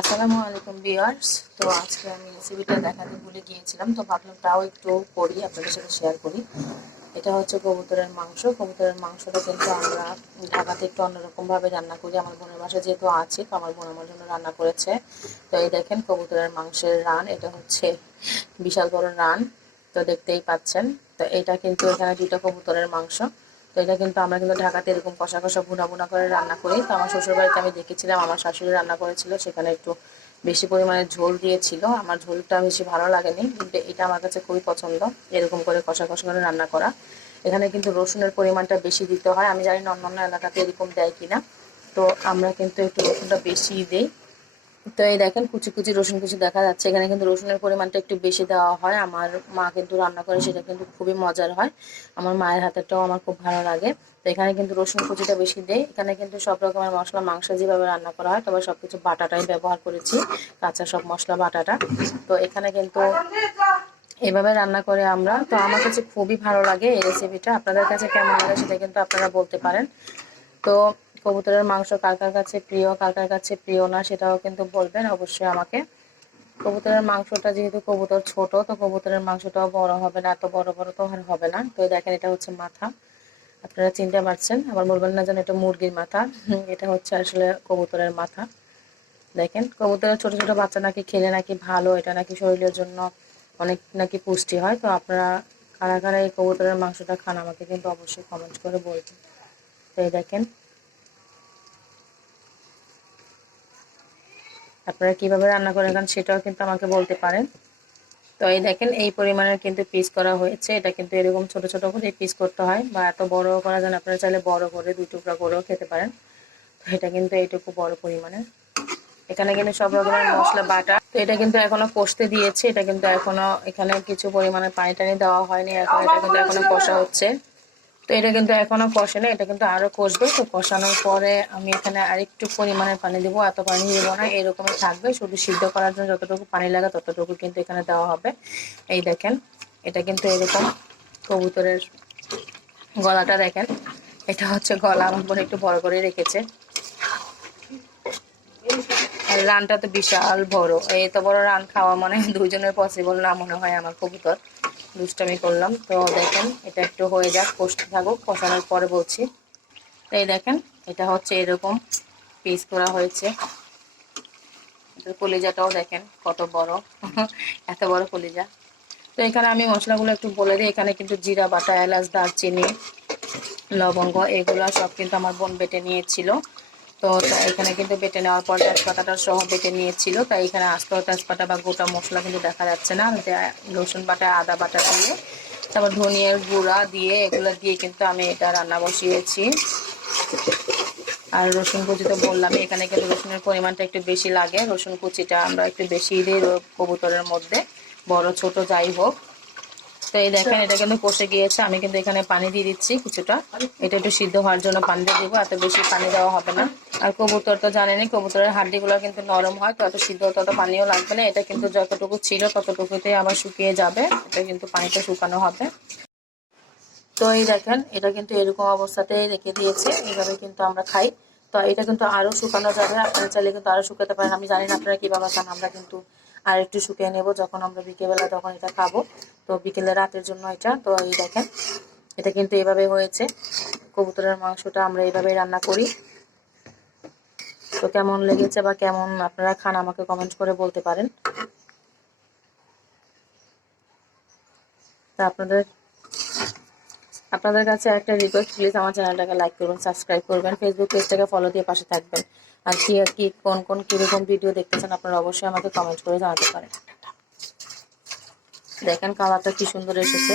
আসসালামু আলাইকুম বিয়ার্স তো আজকে আমি রেসিপিটা দেখাতে ভুলে গিয়েছিলাম, তো ভাবলাম তাও একটু করি আপনাদের সাথে শেয়ার করি। এটা হচ্ছে কবুতরের মাংস। কবুতরের মাংসটা কিন্তু আমরা ঢাকাতে একটু অন্যরকমভাবে রান্না করি। আমার বোনের বাসা যেহেতু আছে, তো আমার বোন আমার জন্য রান্না করেছে। তো এই দেখেন কবুতরের মাংসের রান, এটা হচ্ছে বিশাল বড় রান, তো দেখতেই পাচ্ছেন। তো এটা কিন্তু এখানে দুটো কবুতরের মাংস। তো এটা কিন্তু আমরা কিন্তু ঢাকাতে এরকম কষা কষা ভুনা ভুনা করে রান্না করি। তো আমার শ্বশুরবাড়িতে আমি দেখেছিলাম, আমার শাশুড়ি রান্না করেছিল, সেখানে একটু বেশি পরিমাণে ঝোল দিয়েছিল। আমার ঝোলটা বেশি ভালো লাগেনি, কিন্তু এটা আমার কাছে খুবই পছন্দ, এরকম করে কষা কষা করে রান্না করা। এখানে কিন্তু রসুনের পরিমাণটা বেশি দিতে হয়। আমি জানি না অন্যান্য এলাকাতে এরকম দেয় কিনা। তো আমরা কিন্তু একটু রসুনটা বেশি দিই। তো এই দেখেন কুচি কুচি রসুন কুচি দেখা যাচ্ছে। এখানে কিন্তু রসুনের পরিমাণটা একটু বেশি দেওয়া হয়। আমার মা কিন্তু রান্না করে, সেটা কিন্তু খুবই মজার হয়। আমার মায়ের হাতেরটাও আমার খুব ভালো লাগে। তো এখানে কিন্তু রসুন কুচিটা বেশি দেয় এখানে কিন্তু সব রকমের মশলা, মাংস যেভাবে রান্না করা হয়, তবে সব কিছু বাটাটাই ব্যবহার করেছি। কাঁচা সব মশলা, বাটাটা। তো এখানে কিন্তু এভাবে রান্না করে আমরা। তো আমার কাছে খুবই ভালো লাগে এই রেসিপিটা আপনাদের কাছে কেমন লাগে সেটা কিন্তু আপনারা বলতে পারেন। তো কবুতরের মাংস কার কার কাছে প্রিয়, কার কার কাছে প্রিয় না সেটাও কিন্তু বলবেন অবশ্যই আমাকে। কবুতরের মাংসটা যেহেতু কবুতর ছোট, তো কবুতরের মাংসটাও বড় হবে না, এত বড় বড় তো আর হবে না। তো দেখেন, এটা হচ্ছে মাথা। আপনারা চিনতে পারছেন, আবার বলবেন না যেন এটা মুরগির মাথা। এটা হচ্ছে আসলে কবুতরের মাথা। দেখেন, কবুতরের ছোট ছোট বাচ্চা নাকি খেলে নাকি ভালো, এটা নাকি শরীরের জন্য অনেক নাকি পুষ্টি হয়। তো আপনারা কারা কারা এই কবুতরের মাংসটা খান, আমাকে কিন্তু অবশ্যই কমেন্ট করে বলবেন। তো এই দেখেন আপনারা কীভাবে রান্না করে খান সেটাও কিন্তু আমাকে বলতে পারেন। তো এই দেখেন, এই পরিমাণের কিন্তু পিস করা হয়েছে। এটা কিন্তু এরকম ছোট ছোট করে পিস করতে হয় বা এত বড় করা যায় আপনারা চাইলে বড় করে, দুই টুকরা করেও খেতে পারেন। তো এটা কিন্তু এইটুকু বড় পরিমাণের। এখানে কিন্তু সব রকমের মশলা বাটা তো এটা কিন্তু এখনও কষতে দিয়েছে। এটা কিন্তু এখনও এখানে কিছু পরিমাণে পানি টানি দেওয়া হয়নি। এখন এটা কিন্তু এখনও কষা হচ্ছে। তো এটা কিন্তু এখনও কষে না এটা কিন্তু আরও কষবে। তো কষানোর পরে আমি এখানে আরেকটু পরিমাণে পানি দেবো। এত পানি দেবো না এরকমই থাকবে। শুধু সিদ্ধ করার জন্য যতটুকু পানি লাগে ততটুকু কিন্তু এখানে দেওয়া হবে। এই দেখেন, এটা কিন্তু এরকম কবুতরের গলাটা দেখেন। এটা হচ্ছে গলা, আমার বোন একটু বড় করে রেখেছে। রানটা তো বিশাল বড়। এই তো বড় রান খাওয়া মানে দুজনের পসিবল না মনে হয় আমার কবুতর। দুষ্টামি করলাম। তো দেখেন, এটা একটু হয়ে যাক, কষতে থাকুক, কষানোর পরে বলছি। তো এই দেখেন, এটা হচ্ছে এরকম পিস করা হয়েছে। কলিজাটাও দেখেন, কত বড়। এত বড় কলিজা। তো এখানে আমি মশলাগুলো একটু বলে দিই। এখানে কিন্তু জিরা, বাটা, এলাচ, দারচিনি, লবঙ্গ, এগুলো সব কিন্তু আমার বোন বেটে নিয়েছিল। তো এখানে কিন্তু বেটে নেওয়ার পর তেজপাতাটা সহ বেটে নিয়েছিল। তাই এখানে আস্ত তেজপাতা বা গোটা মশলা কিন্তু দেখা যাচ্ছে না। রসুন বাটা, আদা বাটা দিয়ে, তারপর ধনিয়ার গুঁড়া দিয়ে, এগুলো দিয়ে কিন্তু আমি এটা রান্না বসিয়েছি। আর রসুন কুচি তো বললাম এখানে কিন্তু রসুনের পরিমাণটা একটু বেশি লাগে। রসুন কুচিটা আমরা একটু বেশি দিই কবুতরের মধ্যে, বড়, ছোট যাই হোক। তো এই দেখেন, এটা কিন্তু কষে গিয়েছে। আমি কিন্তু এখানে পানি দিয়ে দিচ্ছি কিছুটা। এটা একটু সিদ্ধ হওয়ার জন্য পানি দিয়ে দেবো, এত বেশি পানি দেওয়া হবে না। আর কবুতর তো জানেনি কবুতরের হাড্ডিগুলো কিন্তু নরম হয়, তো এত সিদ্ধ তত পানিও লাগবে না। এটা কিন্তু যতটুকু ছিল ততটুকুতে আবার শুকিয়ে যাবে, এটা কিন্তু পানিটা শুকানো হবে। তো এই দেখেন, এটা কিন্তু এরকম অবস্থাতেই রেখে দিয়েছে, এইভাবে কিন্তু আমরা খাই। তো এটা কিন্তু আরও শুকানো যাবে, আপনারা চাইলে কিন্তু আরও শুকাতে পারেন। আমি জানি না আপনারা কীভাবে খান, আমরা কিন্তু আর একটু শুকিয়ে নেব যখন আমরা বিকেলবেলা তখন এটা খাব। তো বিকেলে রাতের জন্য এটা, তো এই দেখেন, এটা কিন্তু এভাবে হয়েছে। কবুতরের মাংসটা আমরা এইভাবে রান্না করি। তো কেমন লেগেছে বা কেমন আপনারা খান, আমাকে কমেন্ট করে বলতে পারেন। তা আপনাদের আপনাদের কাছে একটা রিকোয়েস্ট প্লিজ আমার চ্যানেলটাকে লাইক করবেন সাবস্ক্রাইব করবেন ফেসবুক পেজটাকে ফলো দিয়ে পাশে থাকবেন। আর কি আর কি, কোন কোন, কীরকম ভিডিও দেখতেছেন আপনারা অবশ্যই আমাকে কমেন্ট করে জানাতে পারেন। দেখেন কালারটা কি সুন্দর এসেছে।